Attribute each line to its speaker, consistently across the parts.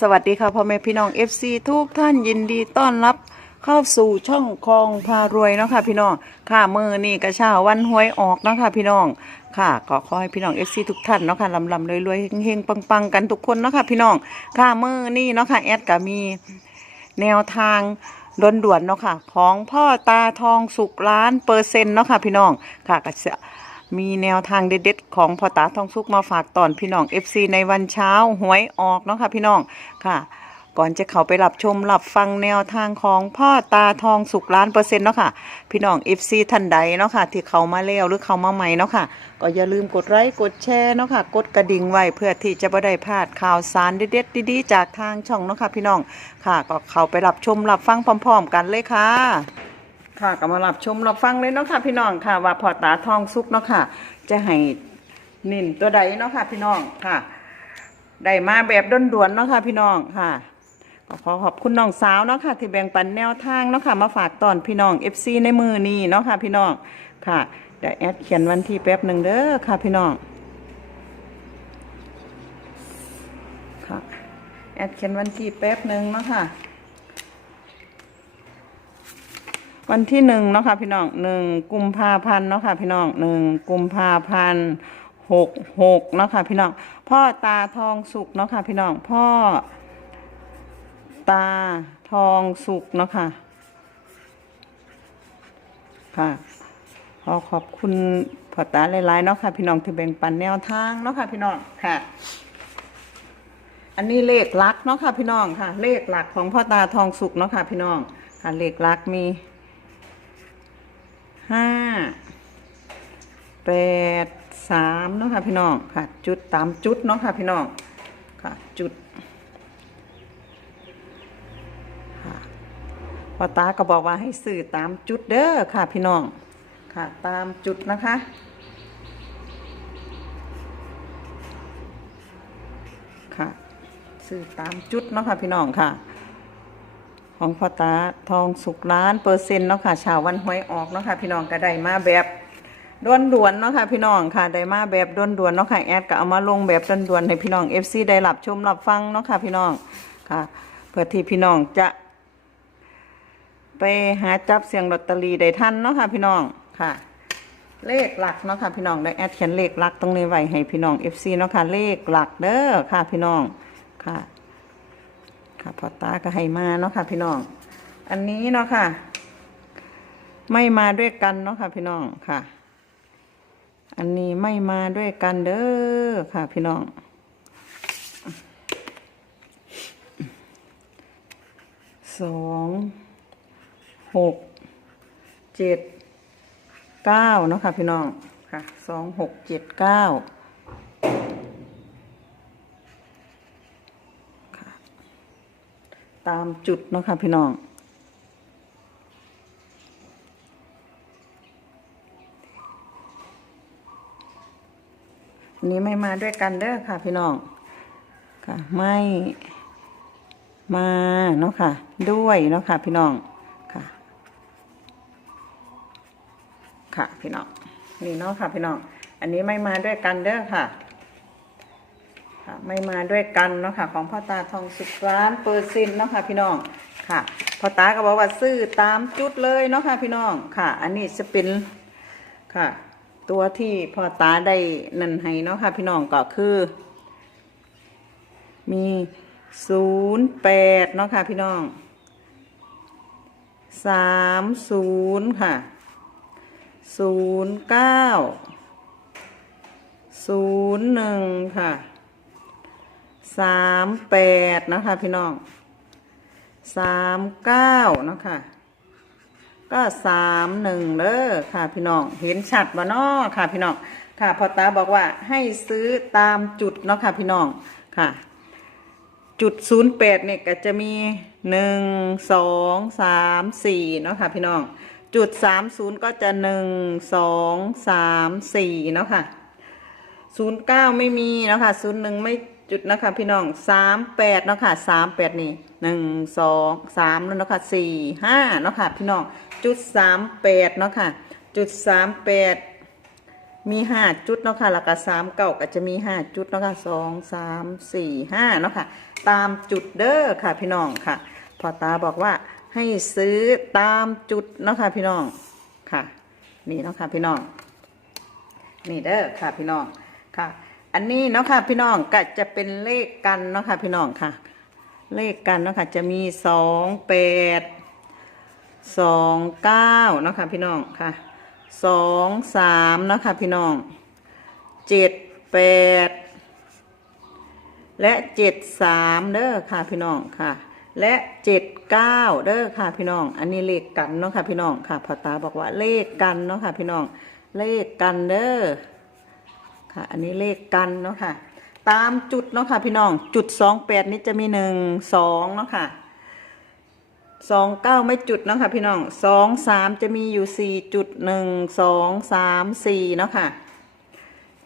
Speaker 1: สวัสดีค่ะพ่อแม่พี่น้อง FC ทุกท่านยินดีต้อนรับเข้าสู่ช่องคลองพารวยเนาะค่ะพี่น้องค่ะมือนี่กระชาวันหวยออกเนาะค่ะพี่น้องค่ะก็ขอให้พี่น้อง FC ทุกท่านเนาะค่ะลำลำรวยรวยเฮงๆปังๆกันทุกคนเนาะค่ะพี่น้องค่ะมือนี่เนาะค่ะแอดก็มีแนวทางด่วนๆเนาะค่ะของพ่อตาทองสุกล้านเปอร์เซ็นต์เนาะค่ะพี่น้องค่ะก็จะ มีแนวทางเด็ดๆของพ่อตาทองสุกมาฝากตอนพี่น้อง FC ในวันเช้าหวยออกเนาะค่ะพี่น้องค่ะ ก่อนจะเข้าไปรับชมรับฟังแนวทางของพ่อตาทองสุกล้านเปอร์เซ็นต์เนาะค่ะพี่น้อง FC ท่านใดเนาะค่ะที่เขามาแล้วหรือเขามาใหม่เนาะค่ะ ก็อย่าลืมกดไลค์กดแชร์เนาะค่ะกดกระดิ่งไว้เพื่อที่จะไม่ได้พลาดข่าวสารเด็ดๆดีๆจากทางช่องเนาะค่ะพี่น้องค่ะ ก็เข้าไปรับชมรับฟังพร้อม ๆ กันเลยค่ะ ค่ะก็มารับชมรับฟังเลยเนาะค่ะ พี่น้องค่ะว่าพอตาทองสุกเนาะค่ะ จะให้นิ่นตัวใดเนาะค่ะ พี่น้องค่ะ ได้มาแบบด่วนๆเนาะค่ะ พี่น้องค่ะก็ขอขอบคุณน้องสาวเนาะค่ะ ที่แบ่งปันแนวทางเนาะค่ะ มาฝากตอนพี่น้อง FC ในมือนี้เนาะค่ะ พี่น้องค่ะเดี๋ยวแอดเขียนวันที่แป๊บหนึ่งเด้อค่ะ พี่น้องค่ะแอดเขียนวันที่แป๊บหนึ่งเนาะค่ะ วันที่หนึ่งเนาะค่ะพี่น้องหนึ่งกุมภาพันธ์เนาะค่ะพี่น้องหนึ่งกุมภาพันธ์หกหกเนาะค่ะพี่น้องพ่อตาทองสุกเนาะค่ะพี่น้องพ่อ ตาทองสุกเนาะค่ะค่ะขอขอบคุณพ่อตาหลายๆเนาะค่ะพี่น้องที่แบ่งปันแนวทางเนาะค่ะพี่น้องค่ะอันนี้เลขหลักเนาะค่ะพี่น้องค่ะ เลขหลักของพ่อตาทองสุกเนาะค่ะพี่น้องค่ะเลขหลักมี ห้าแปดสามเนาะค่ะพี่น้องค่ะ จุดตามจุดเนาะค่ะพี่น้องค่ะจุดค่ะพอตาก็บอกว่าให้สื่อตามจุดเด้อค่ะพี่น้องค่ะตามจุดนะคะค่ะสื่อตามจุดเนาะค่ะพี่น้องค่ะ ของพ่อตาทองสุกล้านเปอร์เซ็นต์เนาะค่ะชาววันหวยออกเนาะค่ะพี่น้องก็ได้มาแบบด่วนด่วนๆเนาะค่ะพี่น้องค่ะได้มาแบบด่วนด่วนๆเนาะค่ะแอดก็เอามาลงแบบด่วนด่วนๆให้พี่น้อง FC ได้รับชมรับฟังเนาะค่ะพี่น้องค่ะ เพื่อที่พี่น้องจะ ไปหาจับเสียงลอตเตอรี่ได้ทันเนาะค่ะพี่น้องค่ะ เลขหลักเนาะค่ะพี่น้องได้แอดเขียนเลขหลักตรงนี้ไว้ให้พี่น้อง FC เนาะค่ะเลขหลักเด้อค่ะพี่น้องค่ะ ค่ะพอตาก็ให้มาเนาะค่ะ พี่น้อง อันนี้เนาะค่ะ ไม่มาด้วยกันเนาะค่ะ พี่น้องค่ะ อันนี้ไม่มาด้วยกันเด้อค่ะ พี่น้องสองหกเจ็ดเก้าเนาะค่ะ พี่น้องค่ะสองหกเจ็ดเก้า ตามจุดเนาะค่ะพี่น้องอันนี้ไม่มาด้วยกันเด้อค่ะพี่น้อง ค่ะไม่มาเนาะค่ะ ด้วยเนาะค่ะพี่น้อง ค่ะ ค่ะพี่น้อง นี่เนาะค่ะพี่น้อง อันนี้ไม่มาด้วยกันเด้อค่ะ ค่ะไม่มาด้วยกันเนาะค่ะของพ่อตาทองสุกล้านเปอร์เซ็นต์เนาะค่ะพี่น้องค่ะพ่อตาก็บอกว่าซื้อตามจุดเลยเนาะค่ะพี่น้องค่ะ อันนี้จะเป็นค่ะ ตัวที่พ่อตาได้นันให้เนาะค่ะพี่น้องก็คือ มีศูนย์แปดเนาะค่ะพี่น้องสามศูนย์ค่ะศูนย์เก้าศูนย์หนึ่งค่ะ สามแปดนะคะพี่น้องสามเก้านะคะก็สามหนึ่งเด้อค่ะพี่น้องเห็นชัดบ่นาะค่ะพี่น้องค่ะพอตาบอกว่าให้ซื้อตามจุดเนาะค่ะพี่น้องค่ะ จุดศูนย์แปดเนี่ยก็จะมีหนึ่งสองสามสี่เนาะค่ะพี่น้องจุดสามศูนย์ก็จะหนึ่งสองสามสี่เนาะค่ะศูนย์เก้าไม่มีเนาะค่ะศูนย์หนึ่งไม่ จุดนะคะพี่น้องสามแปดเนาะค่ะสามแปดนี่หนึ่งสองสามแล้วเนาะค่ะสี่ห้าเนาะค่ะพี่น้องจุดสามแปดเนาะค่ะจุดสามแปดมีห้าจุดเนาะค่ะแล้วก็สามเก้าก็จะมีห้าจุดเนาะค่ะสองสามสี่ห้าเนาะค่ะตามจุดเด้อค่ะพี่น้องค่ะพอตาบอกว่าให้ซื้อตามจุดเนาะค่ะพี่น้องค่ะนี่เนาะค่ะพี่น้องนี่เด้อค่ะพี่น้องค่ะ อันนี้เนาะค่ะพี่น้องก็จะเป็นเลขกันเนาะค่ะพี่น้องค่ะ เลขกันเนาะค่ะจะมีสองแปดสองเก้าเนาะค่ะพี่น้องค่ะสองสามเนาะค่ะพี่น้องเจ็ดแปดและเจ็ดสามเด้อค่ะพี่น้องค่ะ และเจ็ดเก้าเด้อค่ะพี่น้อง อันนี้เลขกันเนาะค่ะพี่น้องค่ะพ่อตาบอกว่าเลขกันเนาะค่ะพี่น้องเลขกันเด้อ ค่ะ อันนี้เลขกันเนาะค่ะ ตามจุดเนาะค่ะ พี่น้อง จุดสองแปดนี้จะมีหนึ่งสองเนาะค่ะสองเก้าไม่จุดเนาะค่ะพี่น้องสองสามจะมีอยู่สี่จุดหนึ่งสองสามสี่เนาะค่ะ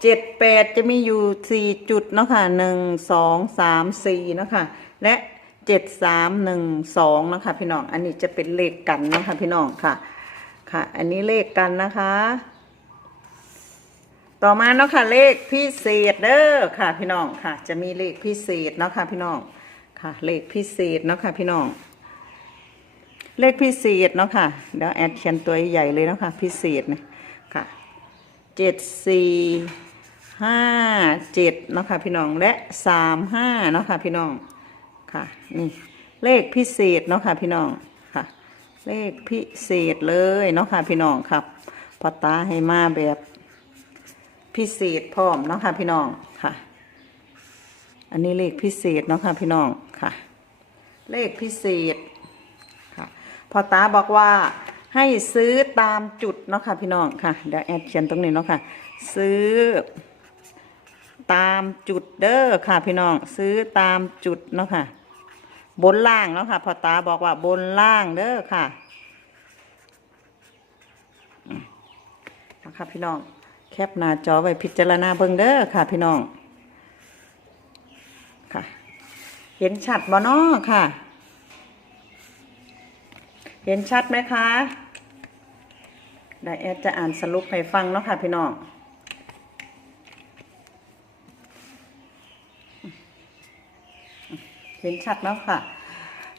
Speaker 1: เจ็ดแปดจะมีอยู่สี่จุดเนาะค่ะหนึ่งสองสามสี่เนาะค่ะและเจ็ดสามหนึ่งสองเนาะค่ะพี่น้อง อันนี้จะเป็นเลขกันเนาะค่ะพี่น้องค่ะ ค่ะ อันนี้เลขกันนะคะ ต่อมาเนาะค่ะเลขพิเศษเด้อค่ะ พี่น้องค่ะ จะมีเลขพิเศษเนาะค่ะพี่น้องค่ะ เลขพิเศษเนาะค่ะพี่น้อง เลขพิเศษเนาะค่ะเดี๋ยวแอดเขียนตัวใหญ่เลยเนาะค่ะพิเศษนะค่ะเจ็ดสี่ห้าเจ็ดเนาะค่ะพี่น้องและสามห้าเนาะค่ะพี่น้องค่ะนี่เลขพิเศษเนาะค่ะพี่น้องค่ะ เลขพิเศษเลยเนาะค่ะพี่น้องครับพอตาให้มาแบบ พิเศษพร้อมเนาะค่ะพี่น้องค่ะ อันนี้เลขพิเศษเนาะค่ะพี่น้องค่ะ เลขพิเศษค่ะพอตาบอกว่าให้ซื้อตามจุดเนาะค่ะพี่น้องค่ะเดี๋ยวแอดเขียนตรงนี้เนาะค่ะ ซื้อ ตามจุดเด้อค่ะพี่น้อง ซื้อตามจุดเนาะค่ะ บนล่างเนาะค่ะพอตาบอกว่าบนล่างเด้อค่ะนะคะพี่น้อง คปหน้าจอไว้พิจารณาเบิ่งเด้อค่ะ พี่น้อง ค่ะ เห็นชัดบ่น้อค่ะ เห็นชัดไหมคะได้แอดจะอ่านสรุปให้ฟังเนาะค่ะ พี่น้องเห็นชัดแล้วค่ะ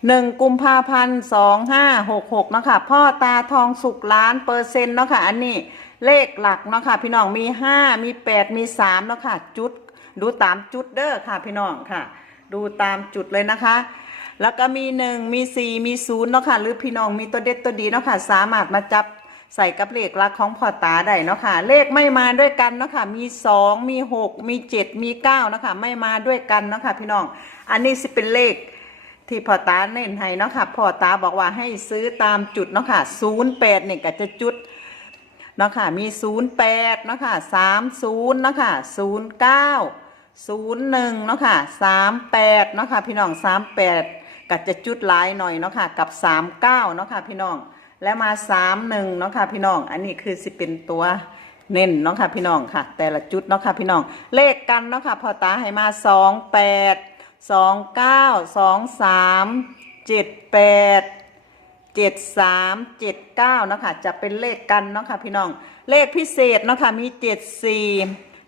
Speaker 1: หนึ่งกุมภาพันธ์สองห้าหกหกเนาะค่ะพ่อตาทองสุกล้านเปอร์เซ็นต์เนาะค่ะอันนี้เลขหลักเนาะค่ะพี่น้องมีห้ามีแปดมีสามเนาะค่ะจุดดูตามจุดเด้อค่ะพี่น้องค่ะ ดูตามจุดเลยนะคะ แล้วก็มีหนึ่งมีสี่มีศูนย์เนาะค่ะหรือพี่น้องมีตัวเด็ดตัวดีเนาะค่ะสามารถมาจับใส่กับเลขลักของพ่อตาได้เนาะค่ะ เลขไม่มาด้วยกันเนาะค่ะ มีสองมีหกมีเจ็ดมีเก้าเนาะค่ะ ไม่มาด้วยกันเนาะค่ะพี่น้อง อันนี้สิเป็นเลข ที่พ่อตาเน้นให้เนาะค่ะพ่อตาบอกว่าให้ซื้อตามจุดเนาะค่ะศูนย์แปดเนี่ยก็จะจุดเนาะค่ะมีศูนย์แปดเนาะค่ะสามศูนย์เนาะค่ะศูนย์เก้าศูนย์หนึ่งเนาะค่ะสามแปดเนาะค่ะพี่น้องสามแปดก็จะจุดหลายหน่อยเนาะค่ะกับสามเก้าเนาะค่ะพี่น้องและมาสามหนึ่งเนาะค่ะพี่น้อง อันนี้คือสิเป็นตัวเน้นเนาะค่ะพี่น้องค่ะ แต่ละจุดเนาะค่ะพี่น้องเลขกันเนาะค่ะพ่อตาให้มาสองแปด สองเก้าสองสามเจ็ดแปดเจ็ดสามเจ็ดเก้าเนาะค่ะจะเป็นเลขกันเนาะค่ะพี่น้องเลขพิเศษเนาะค่ะมีเจ็ดสี่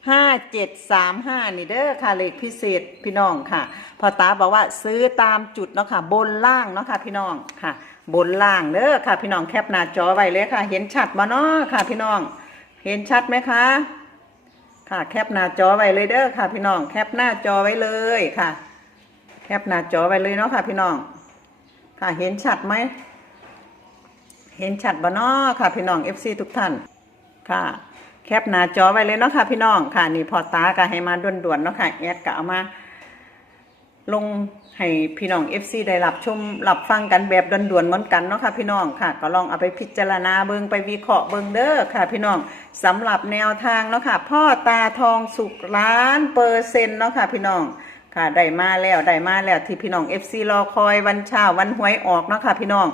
Speaker 1: ห้าเจ็ดสามห้านี่เด้อค่ะเลขพิเศษพี่น้องค่ะพอตาบอกว่าซื้อตามจุดเนาะค่ะบนล่างเนาะค่ะพี่น้องค่ะ บนล่างเด้อค่ะพี่น้องแคปหน้าจอไว้เลยค่ะ เห็นชัดมาเนาะค่ะพี่น้อง เห็นชัดไหมคะค่ะแคปหน้าจอไว้เลยเด้อค่ะพี่น้องแคปหน้าจอไว้เลยค่ะ แคปหน้าจอไว้เลยเนาะค่ะ พี่น้อง ค่ะเห็นชัดไหม เห็นชัดบ่เนาะค่ะ พี่น้อง FC ทุกท่าน ค่ะ แคปหน้าจอไว้เลยเนาะค่ะ พี่น้อง ค่ะ นี่พอตาก็ให้มาด่วนๆเนาะค่ะแอดก็เอามา ลงให้พี่น้อง FC ได้รับชมรับฟังกันแบบด่วนๆเหมือนกันเนาะค่ะพี่น้องค่ะ ก็ลองเอาไปพิจารณาเบิงไปวิเคราะห์เบิงเด้อค่ะ พี่น้องสำหรับแนวทางเนาะค่ะ พ่อตาทองสุกล้านเปอร์เซ็นต์เนาะค่ะ พี่น้อง ค่ะได้มาแล้วได้มาแล้วที่พี่น้อง FC รอคอยวันเช้าวันหวยออกเนาะค่ะพี่น้อง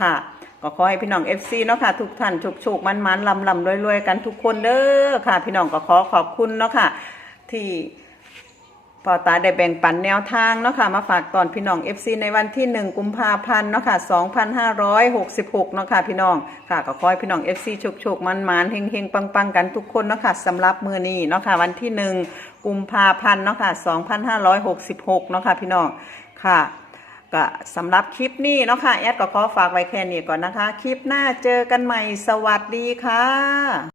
Speaker 1: ค่ะ ก็ขอให้พี่น้อง FC เนาะค่ะทุกท่านโชคโชคมันมันลำลำรวยรวยกันทุกคนเด้อค่ะ พี่น้องก็ขอขอบคุณเนาะค่ะ ที่พอตาได้แบ่งปันแนวทางเนาะค่ะมาฝากตอนพี่น้อง FC ในวันที่ 1 กุมภาพันธ์เนาะค่ะ2566เนาะค่ะพี่น้องค่ะก็ขอให้พี่น้อง FC โชคๆมันๆเฮงๆปังๆกันทุกคนเนาะค่ะสำหรับมือนี้เนาะค่ะวันที่ 1 กุมภาพันธ์เนาะค่ะ2566เนาะค่ะพี่น้องค่ะก็สำหรับคลิปนี้เนาะค่ะแอดก็ขอฝากไว้แค่นี้ก่อนนะคะ คลิปหน้าเจอกันใหม่สวัสดีค่ะ